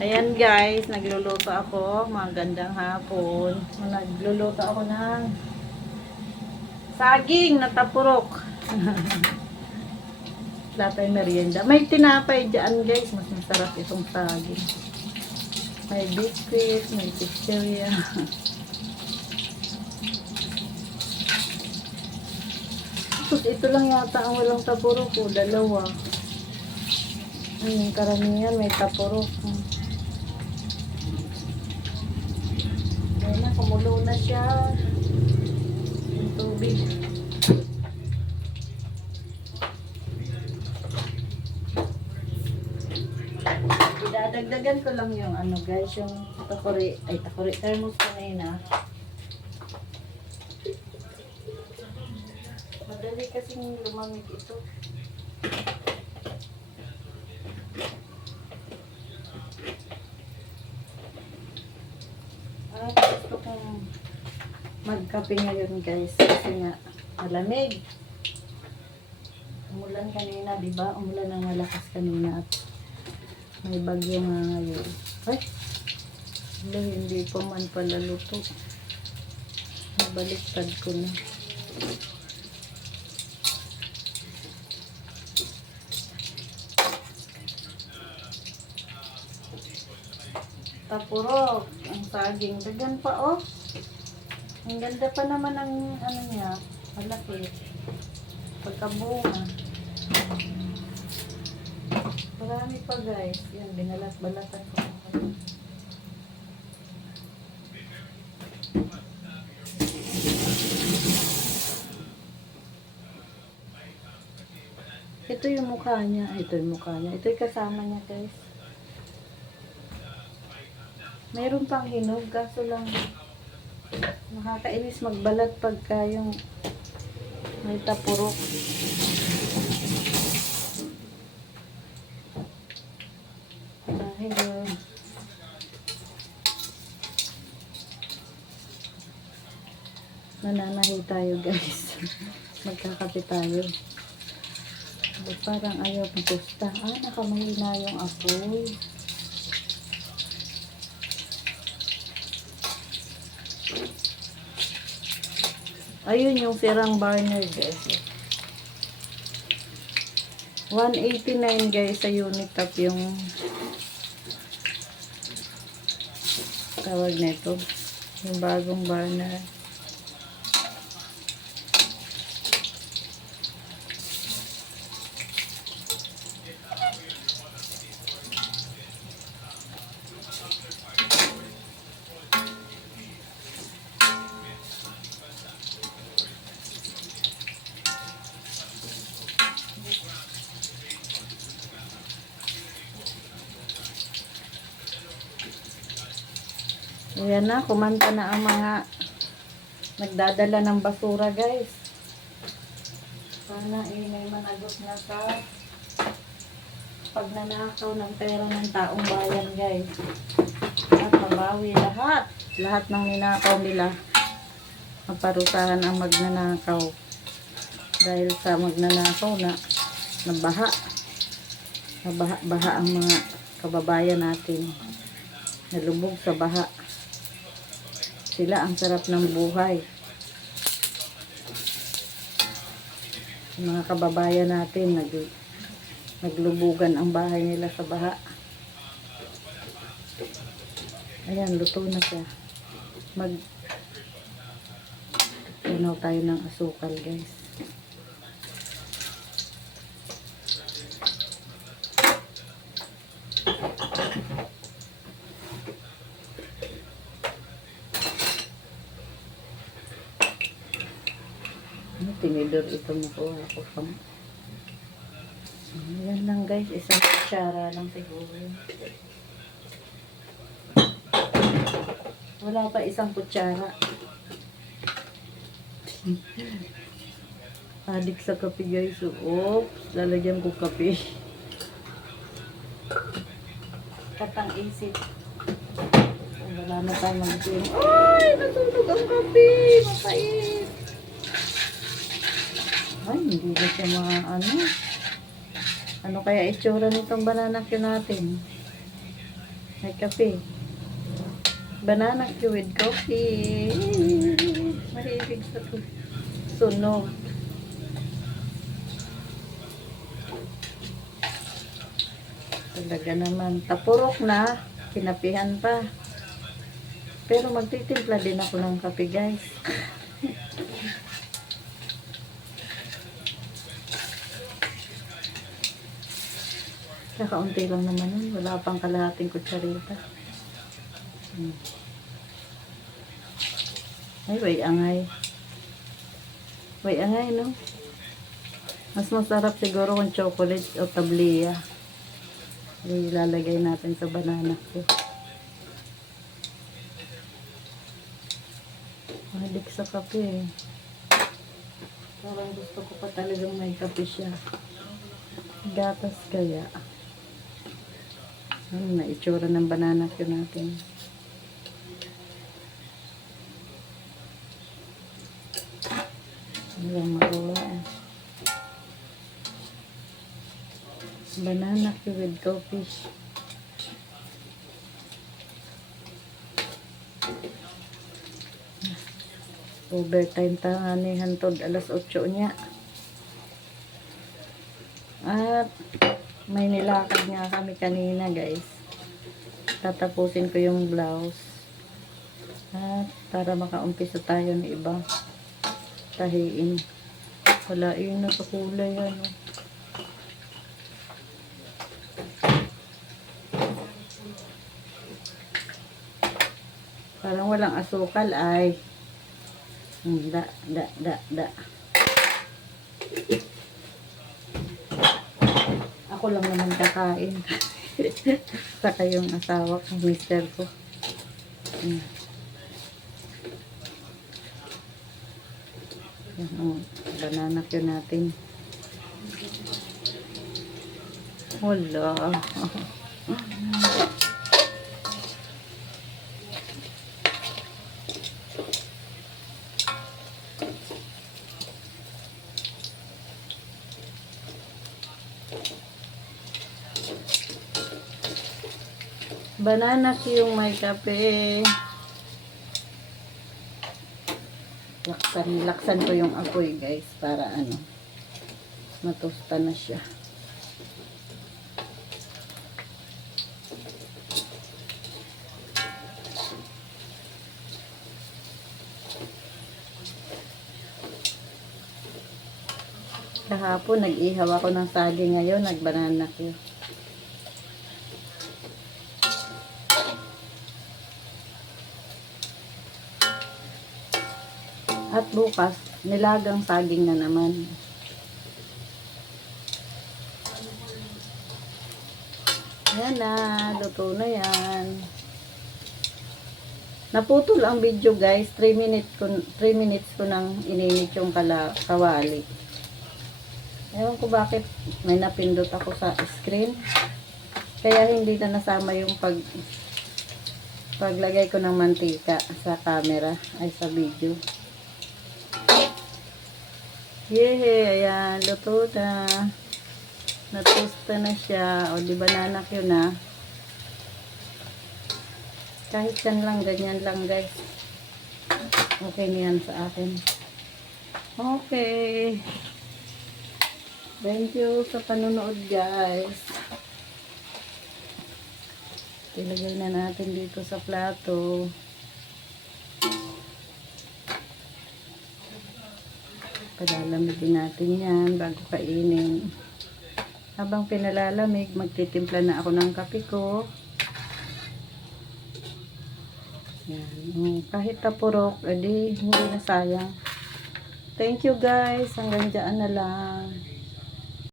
Ayan guys, nagluluto ako. Magandang hapon. Nagluluto ako ng saging na tapurok. Wala tayong merienda. May tinapay dyan guys. Mas masarap itong saging. May biscuit, may pizzeria. Tapos ito lang yata ang walang tapurok ko. Dalawa. Ayun, karamihan may tapurok. Hmm. Ayun na, kumulo na siya. Yung tubig. Idadagdagan ko lang yung ano guys, yung takuri, ay takuri, thermos kanina. Madali kasing lumamig ito. At gusto kong magkape ngayon guys kasi nga malamig. Umulan kanina, di ba? Umulan ng malakas kanina at may bagyo nga ngayon. Ay! Wala, hindi pa man pala luto. Nabaliktad ko na. Tapurok. Ang saging. Dagan pa, oh. Ang ganda pa naman ang ano niya. Malaki. Pagkabunga. Marami pa guys. Yan, binalat-balatan ko. Ito yung mukha niya. Ito yung mukha niya. Ito yung kasama niya guys. Mayroon pang hinog, kaso lang nakakainis magbalat pagka yung may tapurok. Dahil nananahi tayo guys. Magkakape tayo. Parang ayaw pupusta. Ah, nakamahina yung apoy. Ayun yung sirang burner guys. 189 guys sa unit up yung tawag nito. Yung bagong burner. Ayan na, kumanta na ang mga nagdadala ng basura guys. Sana eh, may managot na sa pagnanakaw ng pera ng taong bayan guys. At mabawi lahat. Lahat ng ninakaw nila. Maparusahan ang magnanakaw. Dahil sa magnanakaw na nabaha. Nabaha-baha ang mga kababayan natin. Nalubog sa baha sila ang sarap ng buhay. Mga kababayan natin nag naglubugan ang bahay nila sa baha. Ayan, luto na siya. Mag tunaw tayo ng asukal, guys. Tinidor ito nakuha ko pang Ayan lang guys, isang kutsara lang siguro. Wala pa isang kutsara. Adik sa kape guys. Oops, lalagyan ko kape. Katang isip. Wala na tayo mag-gym. Ay, nasunog ang kape. Mapait. Hindi na siya mga ano. Ano kaya itsura nitong banana cue natin? May kape. Banana cue with coffee. Mahilig sa to. Sunog. Talaga naman. Tapurok na. Kinapihan pa. Pero magtitimpla din ako ng kape guys. Kakaunti lang naman yun. Wala pang kalahating kutsarita. Hmm. Ay, way angay. Way angay, no? Mas masarap siguro kung chocolate o tabliya. Ay, ilalagay natin sa banana ko. Mahilig sa kape eh. Parang gusto ko pa talagang may kape siya. Gatas kaya. Ano na itsura ng banana ko natin. Walang magawa eh. Banana Q with coffee. Overtime ta ni hantod alas 8 niya. At may nilakad nga kami kanina guys. Tatapusin ko yung blouse. At para makaumpisa tayo ng ibang tahiin. Wala yun na sa kulay ano. Parang walang asukal ay. Da, da, da, da. Ako lang naman kakain. Saka yung asawa ko, mister ko. Hmm. Yan, oh, banana cue natin. Wala. Banana yung may kape. Laksan, laksan ko yung apoy guys para ano matusta na siya. Kahapon nag-ihaw ako ng saging ngayon, nagbanana ko. At bukas, nilagang saging na naman. Yan na, luto na yan. Naputol ang video guys, 3 minutes ko 3 minutes ko nang ininit yung kala, kawali. Ewan ko bakit may napindot ako sa screen. Kaya hindi na nasama yung pag paglagay ko ng mantika sa camera ay sa video. Yehey, ayan, luto na. Natusta na siya. O, di banana yun na. Kahit yan lang, ganyan lang guys. Okay na yan sa akin. Okay. Thank you sa panonood guys. Ilagay na natin dito sa plato. Palalamigin natin yan bago kainin. Habang pinalalamig, magtitimpla na ako ng kape ko. Yan. Mm, Kahit tapurok, edi hindi na sayang. Thank you guys. Hanggang dyan na lang.